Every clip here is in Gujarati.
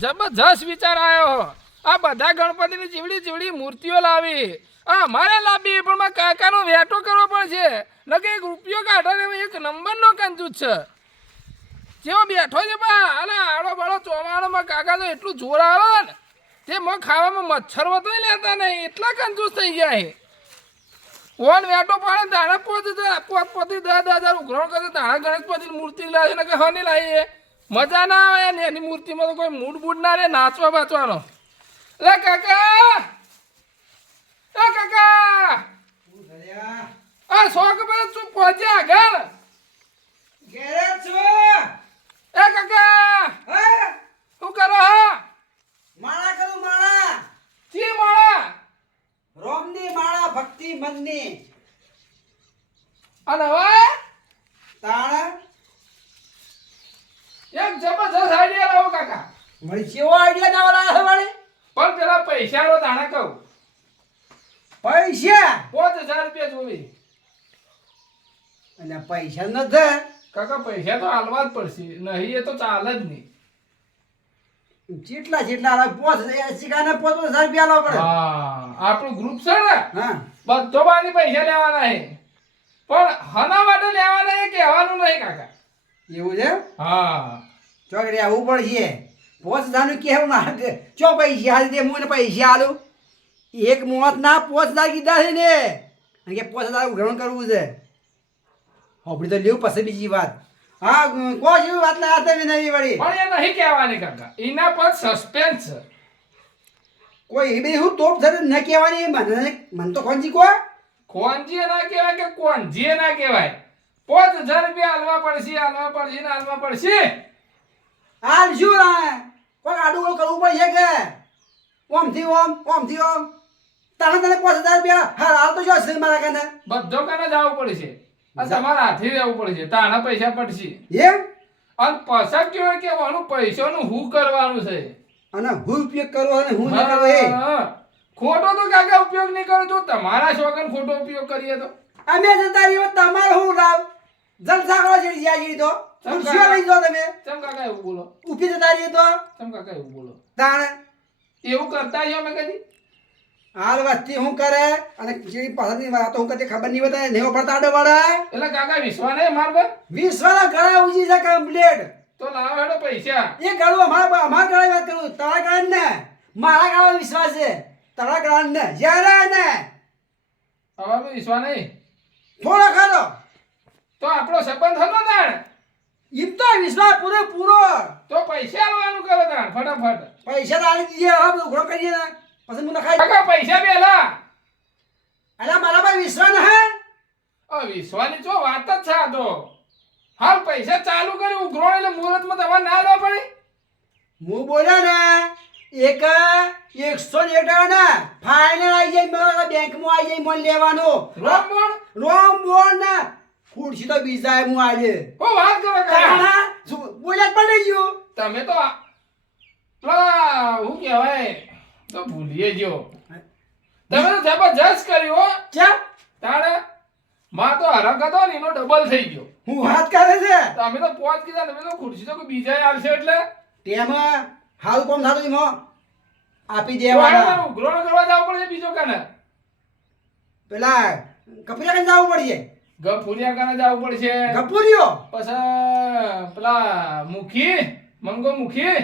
જબરજસ્ત વિચાર આવ્યો આ બધા ગણપતિની જીવડી જીવડી મૂર્તિઓ લાવી. આ અમારે લાવી પણ મારા કાકાનો વેટો કરવો પડશે. નકે એક રૂપિયો કાઢો એક નંબરનો કંજૂસ છે. જેવો બેઠો છે બા. અને આડો બાળો ચોમાણોમાં કાકા તો એટલું જોર આવે ને, તે મગ ખાવામાં મચ્છર વધુ લેતા નહીં. એટલા કંજૂસ થઈ ગયા છે. ઓન વેટો પાડે દાણા પોતે પોત પોતી દસ હજાર ઉઘરાણ કરે, દાણા ગણેશપતિની મૂર્તિ લાવે ને કે હની લાવીએ. મજા ના આવે ને એની મૂર્તિમાં તો કોઈ મૂડ બૂડ ના રે નાચવા બાચવાનો. લે કાકા! એ કાકા! આ શોખ પર તું પહોંચ્યા ઘર એ કાકા! શું કરો હા? માળા કરું માળા ચી માળા? રોમની માળા ભક્તિ મનની. અને હવે? તાણ? એક જબરજસ્ત આઈડિયા લાવો કાકા. મને કેવો આઈડિયા ના લાવ્યા છે મને પણ પેલા પૈસાનો દાણા કહું. પૈસા? પાંચ હજાર રૂપિયા જોવી. અને પૈસા નથી કાકા પૈસા તો હાલવા જ પડશે. નહીં એ તો ચાલે જ નહીં. જેટલા જેટલા આવે પોસ સિકાને પોસ પોસ રૂપિયા લાવો પડે. હા આપણું ગ્રુપ છે ને હા. બધો બાની પૈસા લેવાના છે. પણ હના માટે લેવાના એ કહેવાનું નહીં કાકા. એવું છે હા. ચોકડી આવવું પડશે પોસ હજારનું કેવું માર્ગ ચો પૈસા હાલ દે મને પૈસા હાલું એક મોત ના હજાર કીધા છે ને. કે પોસ હજાર ઉઘરાણ કરવું છે. આપણી તો લેવું પછી બીજી વાત. હા કોઈ જેવી વાત ના તમે નવી વળી? પણ એ નહીં કહેવાની કાકા. એના પર સસ્પેન્સ છે. કોઈ એ બધી હું તોપ થશે ન કહેવાની? મને મને તો કોણજી કો કોણજી ના કહેવાય કે કોણજી ના કહેવાય? પોચ હજાર રૂપિયા હાલવા પડશે હાલવા પડશે ને હાલવા પડશે. હાલ શું રા? કોઈ આડું કરવું પડશે કે? ઓમથી ઓમ ઓમથી ઓમ. તને તને પાંચ હજાર રૂપિયા હાલ હાલ તો જો હશે મારા કને બધો કને જવું પડશે. તમારા હાથે રહેવું પડશે. તાના પૈસા પડશે. એમ? અને પૈસા કેવું કહેવાનું પૈસાનું હું કરવાનું છે? અને હું ઉપયોગ કરવો અને હું ન કરવો એ? ખોટો તો કાકા ઉપયોગ નહીં કરો? જો તમારા શોખન ખોટો ઉપયોગ કરીએ તો. અમે જતા રહ્યો તમારે હું લાવ? જલસા કરો છે જ્યાં જઈ તો. ખુરશીઓ લઈ જાઓ તમે? ચમ કાકા એવું બોલો? જતા રહીએ તો. ચમ કાકા એવું બોલો? તાણે? એવું કરતા અમે કદી? હાલ વસ્તી હું કરે? અને જે પાછળની વાતો હું કદી ખબર નહીં બતાવે નેવો પડતા આડો વાળા. એટલે કાકા વિશ્વા નહીં માર પર? વિશ્વના ગળા ઉજી છે કમ્પ્લીટ તો લાવો હેડો પૈસા. એ ગળું અમાર અમાર ગળાની વાત કરું તારા ગળા ને. મારા ગળામાં વિશ્વાસ છે. તારા ગળા ને. જ્યારે ને હવે વિશ્વાસ વિશ્વા નહીં. થોડો ખરો. તો આપણો સંબંધ હતો તાણ. એમ તો વિશ્વાસ પૂરે પૂરો. તો પૈસા આલવાનું કરો તાણ ફટાફટ. પૈસા આલી હા હવે ઉઘરો કરીએ ને. પછી મને ખાઈ કાકા પૈસા પેલા અલા મારા પર વિશ્વાસ ન હે આ વિશ્વાની જો વાત જ છે તો હાલ પૈસા ચાલુ કરી ઉઘરો એટલે મુહૂર્તમાં તમારે ના લેવા પડે. હું બોલ્યો ને એક એકસો ને એક ને ફાઇનલ આવી જાય બેંકમાં આવી જાય મને લેવાનું. રોમ બોર્ડ રોમ બોર્ડ ને. ખુરશી તો બીજા હું આજે. હું વાત કરો કાકા બોલ્યા પડી ગયું. તમે તો પેલા હું કહેવાય? તો ભૂલીએ ગયો. તમે તો જબરજસ્ત કર્યું હો. ક્યાં? તાણે માં તો હરક હતો ને એનો ડબલ થઈ ગયો. હું વાત કરે છે? તમે તો પહોંચ કીધા તમે તો ખુરશી તો બીજા આવશે એટલે? તેમાં હાલ કોમ થતું એમાં? આપી દેવાના. ઉઘરો કરવા જવું પડશે બીજો કને? પેલા કપિલા કને જવું પડશે. ગફુરિયા કને જવું પડશે. ગપુરિયો પછી પેલા મુખી મંગો મુખી.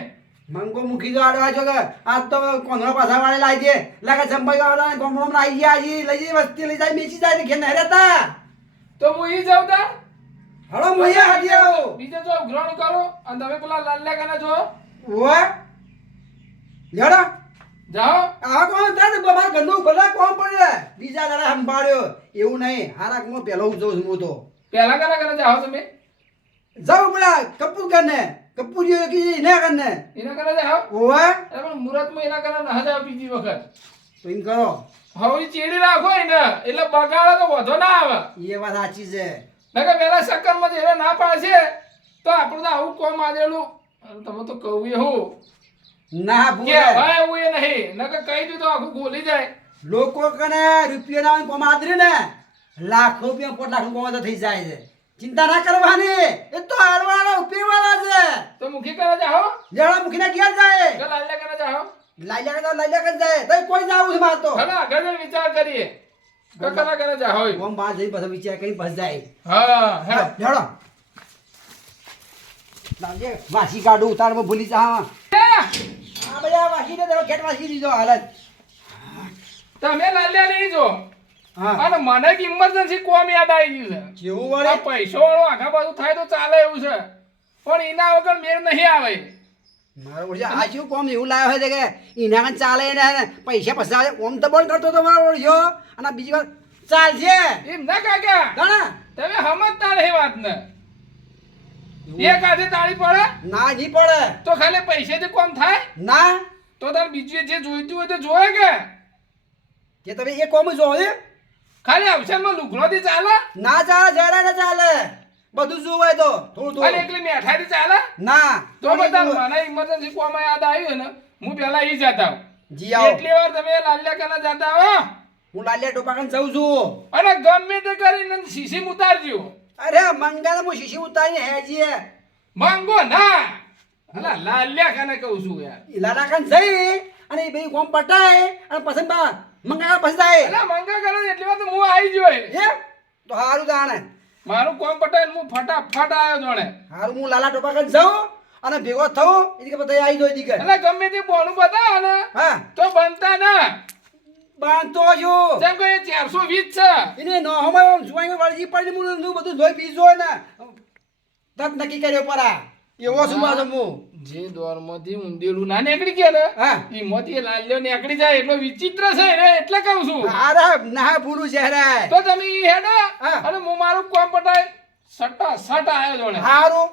મંગો મુખી જો આડવા છો કે આજ તો કોંધળો પાછા વાળે લાવી દે. લાગે જંબાઈ વાળા ગોમડો લાવી ગયા આજી લઈ જઈ વસ્તી લઈ જાય મેચી જાય ઘેર નહીં રહેતા તો હું ઈ જાઉં તા? હળો મોયા હાજી આવો. બીજે જો ગ્રહણ કરો અને તમે પેલા લાલ્યા કને જો ઓ લેડો જાઓ. આ કોણ તારે મારા ઘરનું ભલા કોણ પડે બીજા દાડા સંભાળ્યો. એવું નહીં. હારા હું પહેલો હું જોઉં છું હું તો. પહેલા કાને કાને જાઓ તમે? જાઓ પેલા કપૂર કરને જો કી એના કરને એના કાને જાઓ ઓવે પણ મુરતમાં એના કાને ના જાઓ બીજી વખત. તો એમ કરો. હવે ચેડી રાખો એને. એટલે બગાડે તો વધો ના આવે. એ વાત સાચી છે. નકર પેલા ચક્કરમાં જે એને ના પાડશે. તો આપણું તો આવું કોમ આદેલું તમે તો કહું એ હું. ના કે ભૂલે હવે એવું એ નહીં. નકર કહી દીધું આખું બોલી જાય. લોકો કને રૂપિયા ના કમાદરી ને લાખ રૂપિયા પોટ લાખ કમાતો થઈ જાય છે. ચિંતા ના કરવાની. એ તો હાલવાળા ઉપીવાળા છે. તો મુખી કરે જાઓ? જેડા મુખીને ક્યાં જાય. તો લાલ્યા કરે જાઓ? લાલ્યા કરે લાલ્યા કરે જાય. તો કોઈ જાવું છે માર તો. આગળ જઈને વિચાર કરીએ. કકલા કલા કરે જાઓ ઓમ બાર જઈ પછી વિચાર કરી બસ જાય. હા હે હેડો લાવજે વાસી કાઢું ઉતારમાં ભૂલી જા આ બધા વાસી વાસી દીધો હાલત તમે લાલ્યા નહીં જો. હા. અને મને એક ઇમરજન્સી કોમ યાદ આવી ગયું છે. કેવું આ વળે? પૈસો વાળો આખા બાજુ થાય તો ચાલે એવું છે. પણ એના વગર મેળ નહીં આવે. મારો ઓળખ્યો આ શું કોમ એવું લાવ્યો છે કે એના ચાલે ને પૈસા પૈસા ઓમ તો બોલ કરતો તો મારો ઓળખ્યો અને બીજી વાત ચાલશે. એમ ના કાકા. તમે સમજતા રહે વાતને. એક હાથે તાળી પડે? ના નહીં પડે. તો ખાલી પૈસેથી કોમ થાય? ના. તો તારે બીજું જે જોઈતું હોય તો જોયે કે? કે તમે એ કોમ જોવે ખાલી અવસરમાં લુગડોથી ચાલે? ના ચાલે જરા ના ચાલે. બધું જોવાય તો થોડું થોડું એકલી મેઠાથી ચાલે? ના. તો બધા મને ઇમરજન્સી કોમ યાદ આવ્યું ને હું પેલા ઈ જતા હોઉં. જી આવો. એટલી વાર તમે લાલ્યા કના જતા હો હું લાલિયા ટોપાકન જઉં છું. અને ગમે તે કરીને સીસી ઉતારજો અરે મંગાને હું શીશી ઉતારીને હેજીએ માંગો ના. અલા લાલ્યા ખાને કહું છું યાર. લાલા ખાન જઈ અને એ ભાઈ કોમ પટાય. અને પસંદ બા મંગા પછી જાય. અલા મંગા કરે એટલી વાત હું આવી જોય હે. તો હારું જાણે. મારું કોમ પટાય હું ફટાફટ આવ્યો જોણે. હારું હું લાલા ટોપા ટોપાકન જાઉં અને ભેગો થઉં. એ કે બધા આવી જોઈ દીકર. એટલે ગમે તે બોનું બતાવો ને. હા. તો બનતા ના. બાંધતો છું. જેમ કે ચારસો વીસ છે. એને નો હમાય જોઈને વળજી પડી નું બધું ધોઈ પીજો ને તક નક્કી કર્યો પરા. એવો શું પાછો હું જે દોરમાંથી ઊંધેલું ના નીકળી ગયા ને હા. એમાંથી લાલ્યો નીકળી જાય એટલો વિચિત્ર છે ને એટલે કહું છું. અરે ના ભૂલું છે રે તો તમે ઈ હેડો. અને હું મારું કોમ પટાય. સટા સટ આવ્યો જોણે હારું.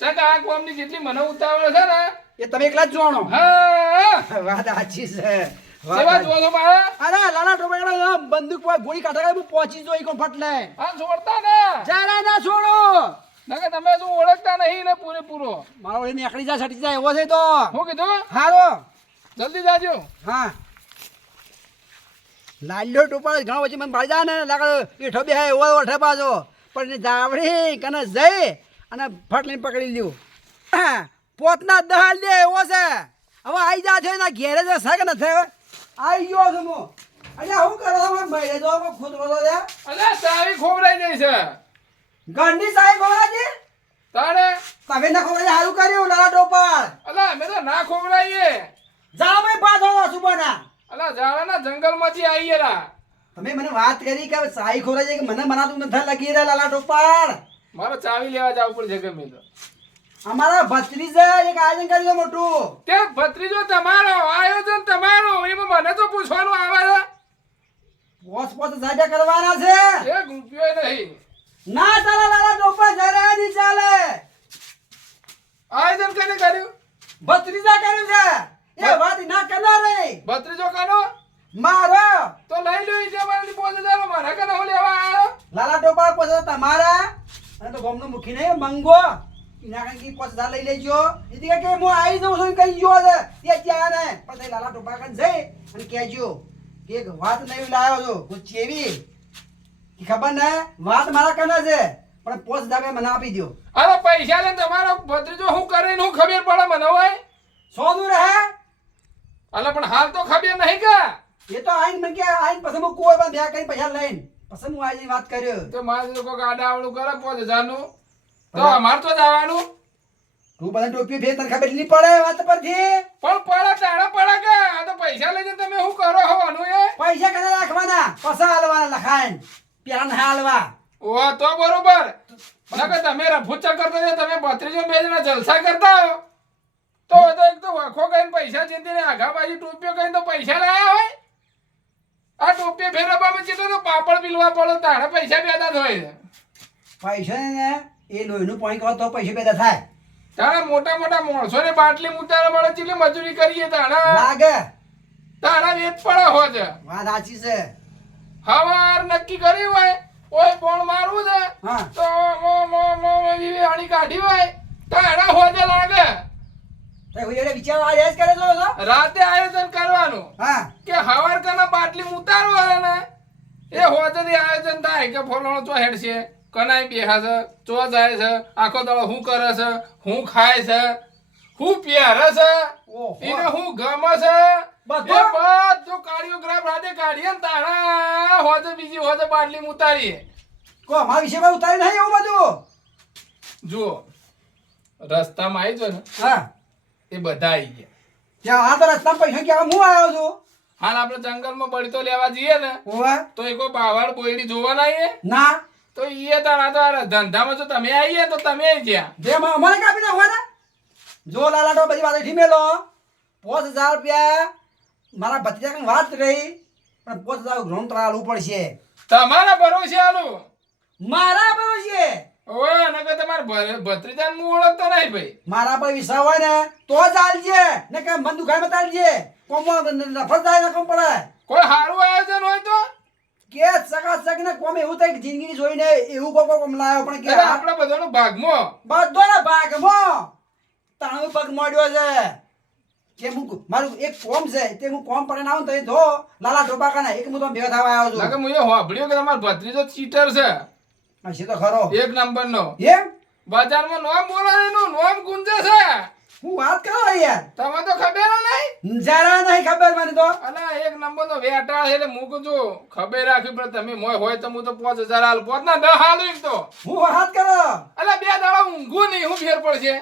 ચક આ કોમની જેટલી મને ઉતાવળ છે ને એ તમે એકલા જ જોણો. હા. વાત સાચી છે. સેવા. જો છો મારા અરે લાલા ટોપા બંદૂક પર ગોળી કાઢા હું પહોંચી જોઈ કોણ ફટલે. આ છોડતા ના? જરા ના છોડો. નકર તમે શું ઓળખતા નહીં ને પૂરેપૂરો? મારો વળી નીકળી જાય છટી જાય એવો છે તો. હું કીધું? હારો. જલ્દી જાજો. હા. લાલ્યો ટોપા ઘણો પછી મને ભાઈ જાય ને લાગે એઠો બે એવો ઓઠે પાછો પણ જાવડી કને જઈ અને ફટલી પકડી લીધું પોતના દહાલ લે એવો છે. હવે આઈ જા છે એના ઘેરે જશે કે નથી આઈ ગયો છું હું અલ્યા હું કરો છો? ભાઈ જો ખુદ બોલો છે અલે સાવી ખોબરાઈ ગઈ છે. ઘરની બોલા છે તારે તમે ના ખબર સારું કર્યું લાલા ટોપર અલા અમે તો ના ખોબરાઈએ જાઓ ભાઈ પાછો સુબના. અલા જાવાના જંગલમાંથી આવીએ રા તમે મને વાત કરી કે સાઈ ખોરાઈ કે મને મનાતું નથી લગી રહ્યા લાલા ટોપાર મારે ચાવી લેવા જવું પડશે ગમે તો. અમારા ભત્રીજે એક આયોજન કર્યું છે મોટું. તે ભત્રીજો તમારો આયોજન તમારો એમાં મને તો પૂછવાનું આવે પોસ પોસ જાજા કરવાના છે. એ ગુંપ્યો નહીં. ના ચાલે લાલા ડોપા જરા નહીં ચાલે. આયોજન કને કર્યું? ભત્રીજા કર્યું છે. એ વાત ના કરનાર. રે ભત્રીજો કનો? મારો. તો લઈ લો ઈજે મારી પોસ જાવ મારા કને લેવા આવ્યો? લાલા ડોપા પોસ તમારા. અને તો ગોમનો મુખી નહીં મંગો. કી પોસ હજાર લઈ લેજો. એથી કે હું આવી જઉં છું કહી ગયો છે. એ ત્યાં ને. પછી લાલા ટોપર કન જઈ અને કહેજો કે એક વાત નહીં લાવ્યો છું. હું ચેવી ખબર ને? વાત મારા કને છે. પણ પોસ હજાર મને આપી દો અરે પૈસા લે તમારો ભત્રીજો હું કરે ને હું ખબર પડે મને હોય? સોનું રહે? અલે પણ હાલ તો ખબર નહીં કે. એ તો આઈને મને કે આઈને પછી હું કોઈ પણ બે કઈ પૈસા લઈને. પછી હું આજે વાત કર્યો. તો મારે લોકો ગાડા આવડું કરે પોત હજારનું? તો અમાર તો જવાનું. તું બધા ટોપી ફેર તને ખબર નહીં પડે વાત પરથી? પણ પડે તારા પડે કે? આ તો પૈસા લઈને તમે શું કરો હોવાનું એ? પૈસા કને રાખવાના? પૈસા હાલવાના લખાય પ્યાન હાલવા. ઓ તો બરોબર. નકર તમે રફુચા કરતા હોય, તમે બત્રીસો બે જણા જલસા કરતા હો. તો એ તો એક તો વખો કહીને પૈસા ચીંધીને આઘા બાજુ ટોપીઓ કહીને તો પૈસા લાયા હોય. આ ટોપીઓ ફેરવવામાં ચીતો તો પાપડ પીલવા પડે તારા પૈસા બેદા હોય પૈસા ને એ લોહીનું પાણી કહો તો પૈસા પેદા થાય. તારા મોટા મોટા માણસોને બાટલી ઉતારવા મળે ચીલી મજૂરી કરીએ તાણા. લાગે. તાણા વેચ પડે હો છે. વાત સાચી છે. હવાર નક્કી કરી હોય ઓય બોણ મારવું છે તો મો મો મો એવી આણી કાઢી હોય તાણા છે લાગે. કરે છો છો? રાતે આયોજન કરવાનું હા. કે હવાર કના બાટલી ઉતારવા ને એ હોજેથી આયોજન થાય કે ફલાણો ચો હેડ છે કનાઈ બેહા છે ચો જાય છે આખો દાડો હું કરે છે હું ખાય છે હું પહેરે છે. એને હું ગમે છે. બધો? બધો કાર્ડિયોગ્રાફ રાતે કાઢીએ ને તાણા હોજે બીજી હોજે બાટલી ઉતારીએ. કો અમારા વિશે ઉતારી નહીં એવું બધું? જુઓ રસ્તામાં આવી જો ને હા. એ બધા આવી ગયા. ત્યાં આ તો રસ્તામાં પૈસા ક્યાં હું આવ્યો છું. હાલ આપણે જંગલમાં બળીતો લેવા જઈએ ને તો એ કોઈ બાવળ બોયડી જોવા ના ના. તો એ તારા તારા ધંધામાં જો તમે આવીએ તો તમે ગયા જે મને કાપી નાખવા ને? જો લાલાટો બધી વાત ઠીમેલો પાંચ હજાર રૂપિયા મારા ભત્રીજા વાત રહી પણ પાંચ હજાર ગ્રાઉન્ડ આલવું પડશે. તમારા ભરોસે આલુ? મારા છે ઓય નકર તમારે ભત્રીજાને હું ઓળખતો નહીં ભાઈ. મારા પર વિશ્વાસ હોય ને તો જ આલજે. ને કે મન દુખાય બતાવજે કોમો કોમ નફરત થાય ને કોમ પડે. કોઈ સારું આયોજન હોય તો? કે ચકાચક ને કોમ એવું થાય કે જિંદગી જોઈને એવું કોમ કોમ લાયો પણ કે આપણા બધાનો ભાગમાં. બધોના ભાગમાં. તાણું પગ મોડ્યો છે. કે હું મારું એક કોમ છે તે હું કોમ પડે આવું તો એ ધો લાલા ઢોબાકા ના એક હું તો ભેગા થવા આવ્યો લાગે છું હું એ હોભળ્યું કે તમારો ભત્રીજો ચીટર છે? છે તો ખરો. એક નંબરનો. એમ? બજારમાં નોમ બોલે નો નોમ ગુંજે છે. હું વાત કરો યાર. તમે તો ખબર નહીં? જરા નહીં ખબર મને તો. અલા એક નંબરનો વેટાળ છે એટલે મૂકું છું ખબર રાખી પડે. તમે મોય હોય તો હું તો પાંચ હજાર હાલ પાંચ ના દસ હાલ તો. હું વાત કરો. અલા બે દાડા ઊંઘું નહીં હું ફેર પડશે.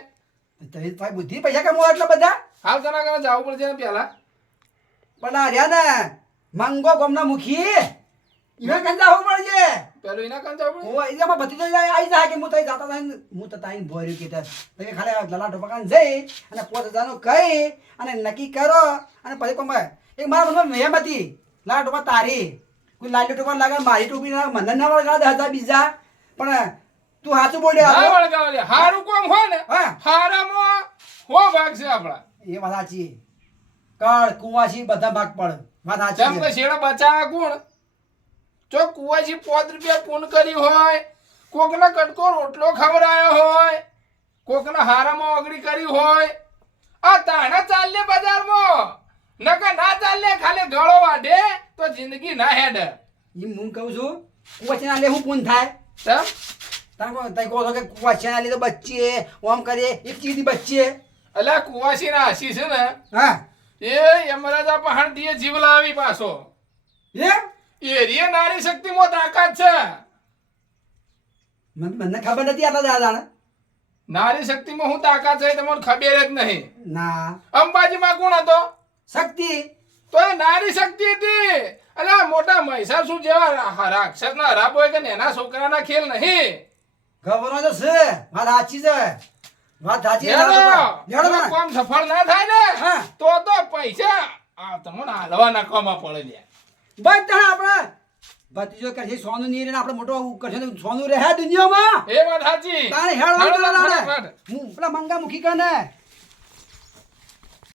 તમે ભાઈ બુદ્ધિ પૈસા કમો એટલા બધા? હાલ કના કના જવું પડશે ને પેલા પણ આ રહ્યા ને મંગો ગમના મુખી. ઈવા કંજા હોવું પડશે. પેલું એના કાન જાવ હું આઈ જામાં ભત્રીજો જાય આઈ જાય કે હું તઈ જાતા જાય હું તો તાઈને ભર્યું કે તમે ખાલી લલા ઢોબાકાને જઈ અને પોત હજારનું કહી અને નક્કી કરો. અને પછી કોમ એક મારા મનમાં વહેમ હતી. લાલા ઢોબા તારી. કોઈ લાલ ઢોબા લાગે મારી ટોપી ના મને ના વળગાડે હતા બીજા. પણ તું સાચું બોલ્યો હા વળગાવે લે. હારું કોમ હોય ને હા. હારામાં હો ભાગ છે આપણા. એ વાત સાચી. કળ કુવાસી બધા ભાગ પડ. વાત સાચી છે. શેડા બચાવા કોણ જો કુવાજી પોત રૂપિયા પૂન કરી હોય કોકના કટકો રોટલો ખવડાયો હોય કોકના હારામાં ઓગળી કરી હોય આ તાણા ચાલે બજારમાં. નકર ના ચાલે ખાલી ગળો વાઢે તો જિંદગી ના હેડે. એમ હું કહું છું કુવાસી ના લે હું પૂન થાય? કો તઈ કહો છો કે કુવાસી ના લે તો બચ્ચે ઓમ કરીએ એક ચીજ બચ્ચે અલા કુવાસી ના હસી છે ને? હા. એ યમરાજા પહાણ દીએ જીવ લાવી પાછો. એમ? એરિયા નારી શક્તિમાં તાકાત છે. મને ખબર નથી આટલા દાદા નારી શક્તિમાં હું તાકાત છે તમને ખબર જ નહીં. ના. અંબાજીમાં કોણ હતો? શક્તિ. તો એ નારી શક્તિ હતી. અલા મોટા મહિષાસુર જેવા રાક્ષસ ના હરાબ હોય કે એના છોકરાના ખેલ નહીં. ખબર તો છે. વાત સાચી છે. વાત સાચી છે. કામ સફળ ના થાય ને હા. તો તો પૈસા આ તમને હાલવા નાખવામાં પડે તાણે આપણે. ભત્રીજો કરશે સોનું નહીં ને આપણે મોટો કરશે સોનું રહે દુનિયામાં. એ વાત સાચી. તારે હેડો. હું પેલા મંગા મુખી કને.